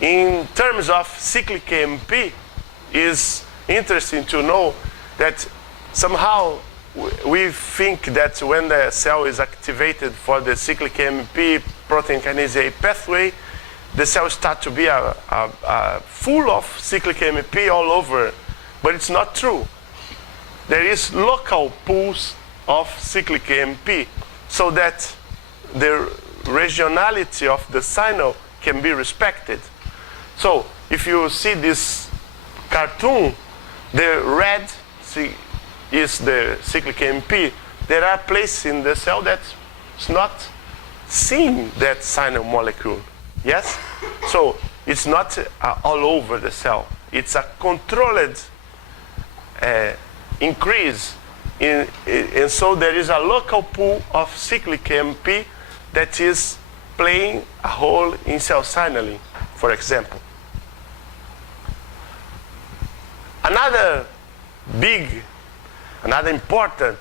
In terms of cyclic AMP, is interesting to know that somehow we think that when the cell is activated for the cyclic AMP protein kinase A pathway, the cell starts to be full of cyclic AMP all over, but it's not true. There is local pools of cyclic AMP so that the regionality of the signal can be respected. So if you see this cartoon, the red is the cyclic AMP. There are places in the cell that's not seeing that signal molecule. Yes? So it's not all over the cell. It's a controlled increase. And so there is a local pool of cyclic AMP that is playing a role in cell signaling, for example. Another important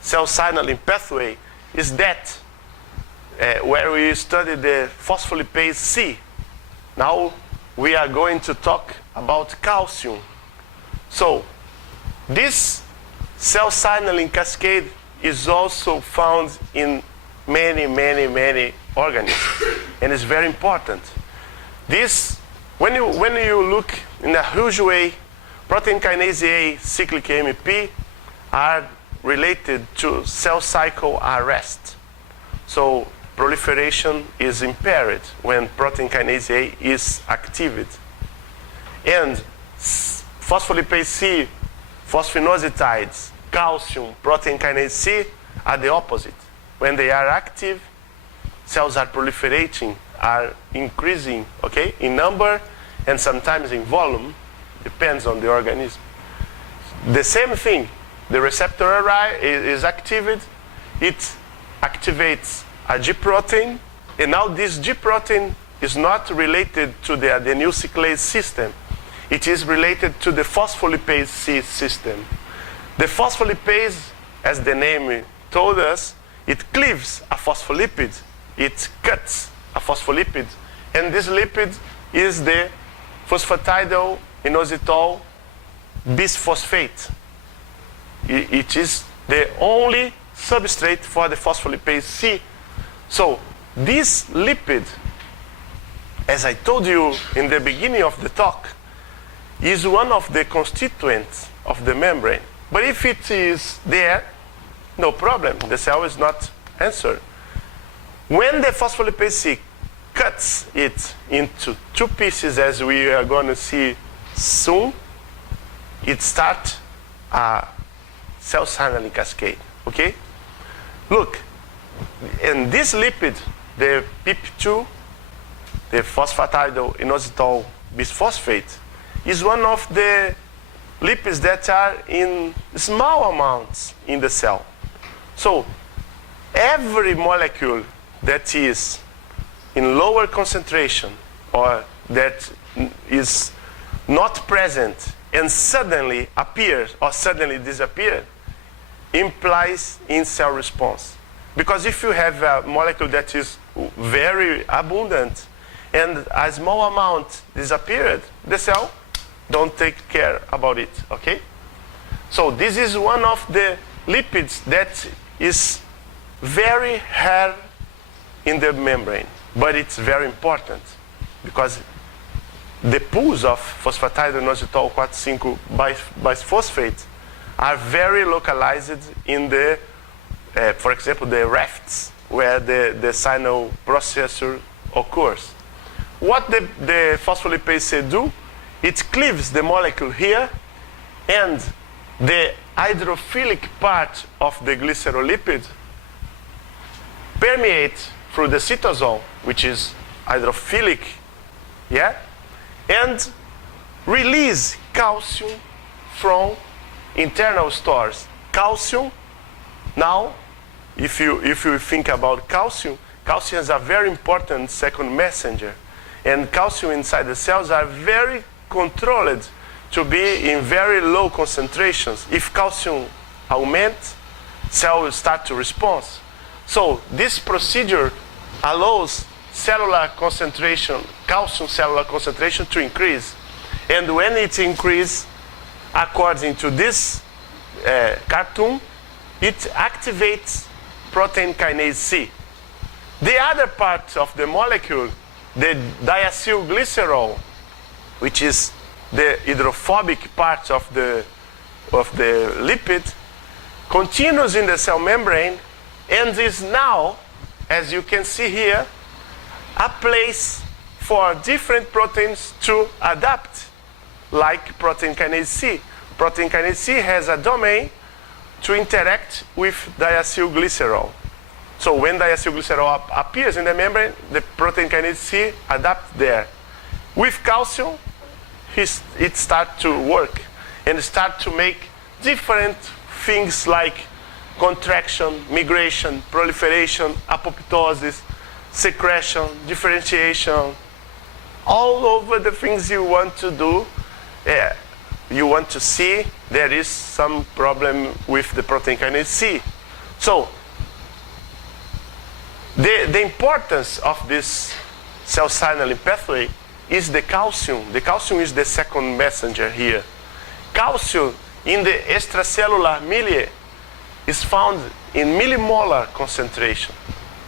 cell signaling pathway is that where we study the phospholipase C. Now we are going to talk about calcium. So this cell signaling cascade is also found in many organisms, and it's very important. This, when you look in a huge way, protein kinase A cyclic AMP are related to cell cycle arrest. So proliferation is impaired when protein kinase A is activated. And phospholipase C, phosphinositides, calcium, protein kinase C are the opposite. When they are active, cells are proliferating, are increasing, okay, in number and sometimes in volume, depends on the organism. The same thing, the receptor is activated, it activates a G protein, and now this G protein is not related to the adenylcyclase system. It is related to the phospholipase C system. The phospholipase, as the name told us, it cleaves a phospholipid, it cuts a phospholipid, and this lipid is the phosphatidyl inositol bisphosphate. It is the only substrate for the phospholipase C. So this lipid, as I told you in the beginning of the talk, is one of the constituents of the membrane. But if it is there, no problem. The cell is not answered. When the phospholipase C cuts it into two pieces, as we are going to see soon, it starts a cell signaling cascade. Okay? Look, and this lipid, the PIP2, the phosphatidyl inositol bisphosphate, is one of the lipids that are in small amounts in the cell. So every molecule that is in lower concentration or that is not present and suddenly appears or suddenly disappears implies in cell response. Because if you have a molecule that is very abundant and a small amount disappeared, the cell don't take care about it, okay? So this is one of the lipids that is very rare in the membrane, but it's very important because the pools of phosphatidyl inositol 4,5 bisphosphate are very localized in the, for example, the rafts where the signal processor occurs. What the phospholipase C do? It cleaves the molecule here, and the hydrophilic part of the glycerolipid permeates through the cytosol, which is hydrophilic, yeah, and release calcium from internal stores. Calcium, now, if you think about calcium, calcium is a very important second messenger, and calcium inside the cells are very controlled to be in very low concentrations. If calcium auments, cells will start to respond. So this procedure allows cellular concentration, calcium cellular concentration to increase. And when it increases, according to this cartoon, it activates protein kinase C. The other part of the molecule, the diacylglycerol, which is the hydrophobic part of the lipid, continues in the cell membrane and is now, as you can see here, a place for different proteins to adapt, like protein kinase C. Protein kinase C has a domain to interact with diacylglycerol. So when diacylglycerol appears in the membrane, the protein kinase C adapts there. With calcium, it starts to work and start to make different things like contraction, migration, proliferation, apoptosis, secretion, differentiation, all over the things you want to do. You want to see there is some problem with the protein kinase C. So the importance of this cell signaling pathway is the calcium. The calcium is the second messenger here. Calcium in the extracellular milieu is found in millimolar concentration.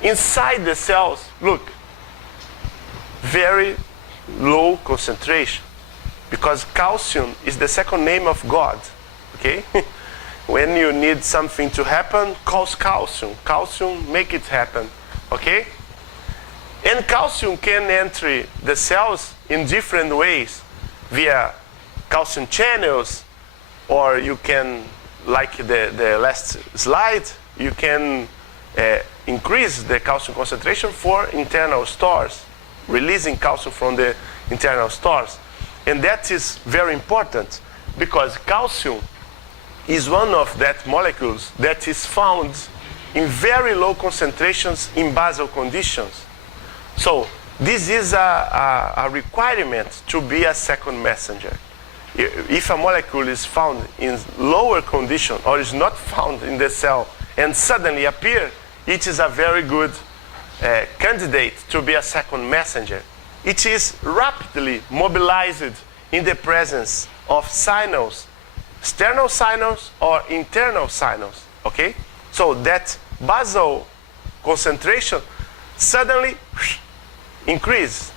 Inside the cells, look, very low concentration, because calcium is the second name of God, okay? When you need something to happen, calls calcium. Calcium make it happen, okay? And calcium can enter the cells in different ways, via calcium channels, or you can, like the last slide, you can increase the calcium concentration for internal stores, releasing calcium from the internal stores. And that is very important because calcium is one of that molecules that is found in very low concentrations in basal conditions. So this is a requirement to be a second messenger. If a molecule is found in lower condition or is not found in the cell and suddenly appear, it is a very good candidate to be a second messenger. It is rapidly mobilized in the presence of signals, external signals or internal signals, okay? So that basal concentration suddenly increases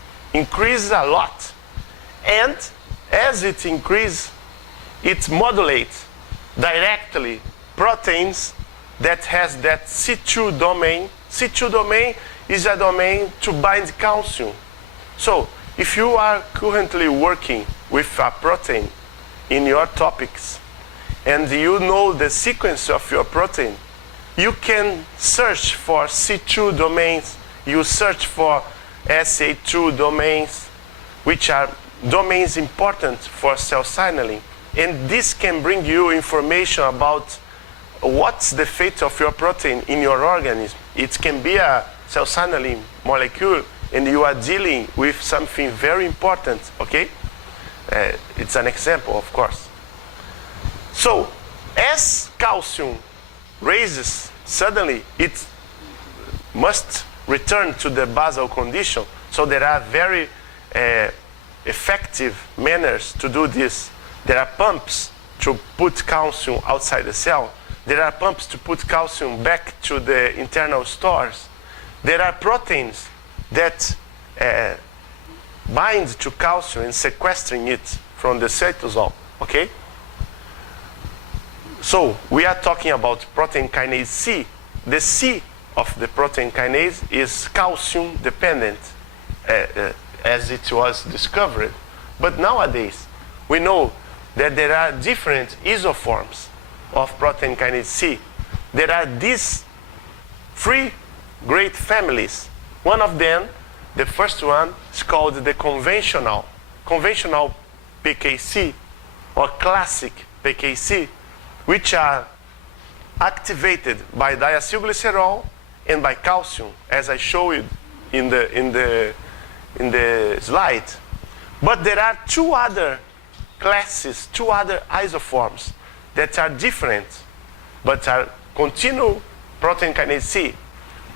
a lot. And as it increases, it modulates directly proteins that has that C2 domain. C2 domain is a domain to bind calcium. So if you are currently working with a protein in your topics and you know the sequence of your protein, you can search for C2 domains. You search for SA2 domains, which are domains important for cell signaling. And this can bring you information about what's the fate of your protein in your organism. It can be a cell signaling molecule and you are dealing with something very important, okay? It's an example, of course. So, as calcium raises, suddenly it must return to the basal condition. So there are very effective manners to do this. There are pumps to put calcium outside the cell. There are pumps to put calcium back to the internal stores. There are proteins that bind to calcium and sequestering it from the cytosol, okay? So we are talking about protein kinase C. The C of the protein kinase is calcium dependent, as it was discovered. But nowadays, we know that there are different isoforms of protein kinase C. There are these three great families. One of them, the first one, is called the conventional PKC, or classic PKC, which are activated by diacylglycerol and by calcium, as I showed in the slide. But there are two other classes, two other isoforms that are different, but are continual protein kinase C.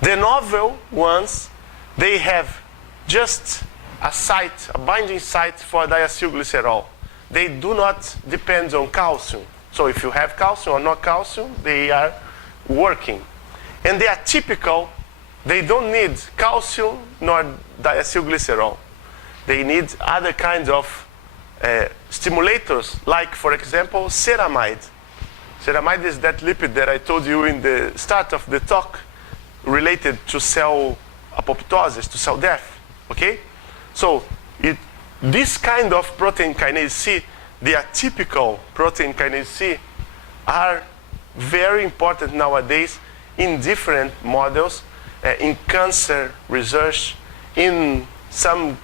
The novel ones they have just a site, a binding site for diacylglycerol. They do not depend on calcium. So if you have calcium or not calcium, they are working. And they are typical. They don't need calcium nor diacylglycerol. They need other kinds of stimulators, like, for example, ceramide. Ceramide is that lipid that I told you in the start of the talk, related to cell apoptosis, to cell death. Okay? So this kind of protein kinase C, the atypical protein kinase C, are very important nowadays in different models, in cancer research, in some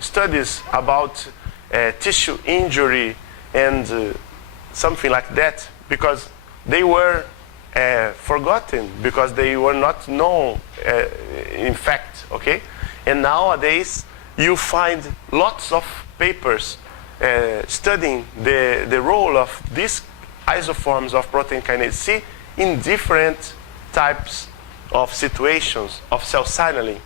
studies about tissue injury and something like that, because they were forgotten, because they were not known in fact, okay? And nowadays you find lots of papers studying the role of these isoforms of protein kinase C in different types of situations of cell signaling.